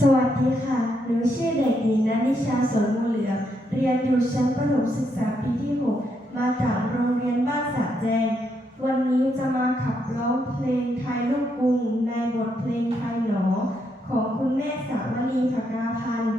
สวัสดีค่ะ หนูชื่อเด็กหญิงนันิชาสนงูเหลือเรียนอยู่ชั้นประถมศึกษาปีที่ 6 มาจากโรงเรียนบ้านสาแจง วันนี้จะมาขับร้องเพลงไทยลูกกรุงในบทเพลงไทยหนอ ของคุณแม่สาวณีภกาพันธ์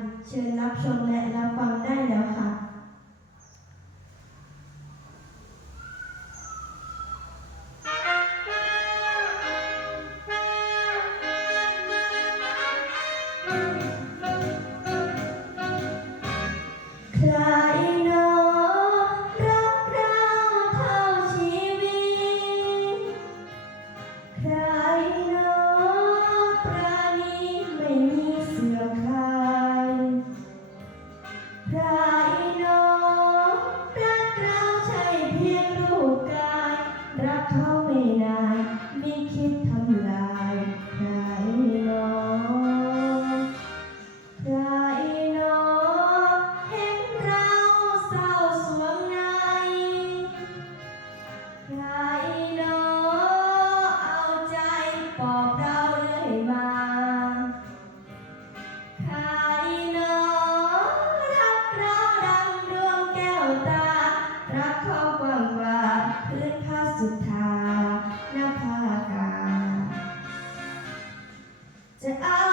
to.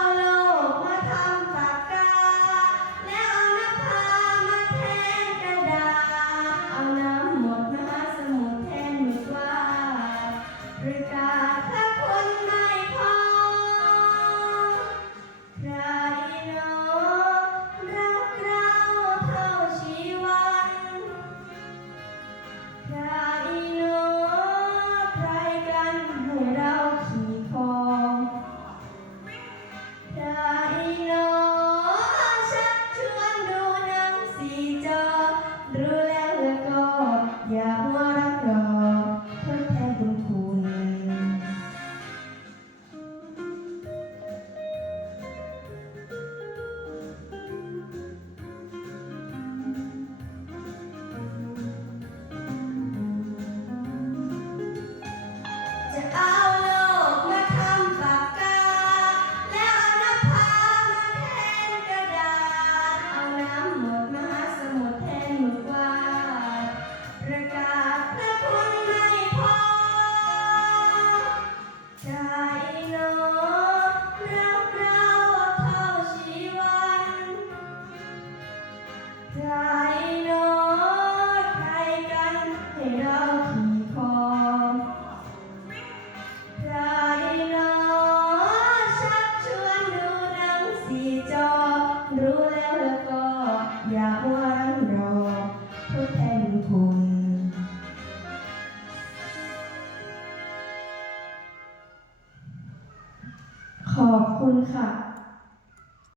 ขอบคุณค่ะ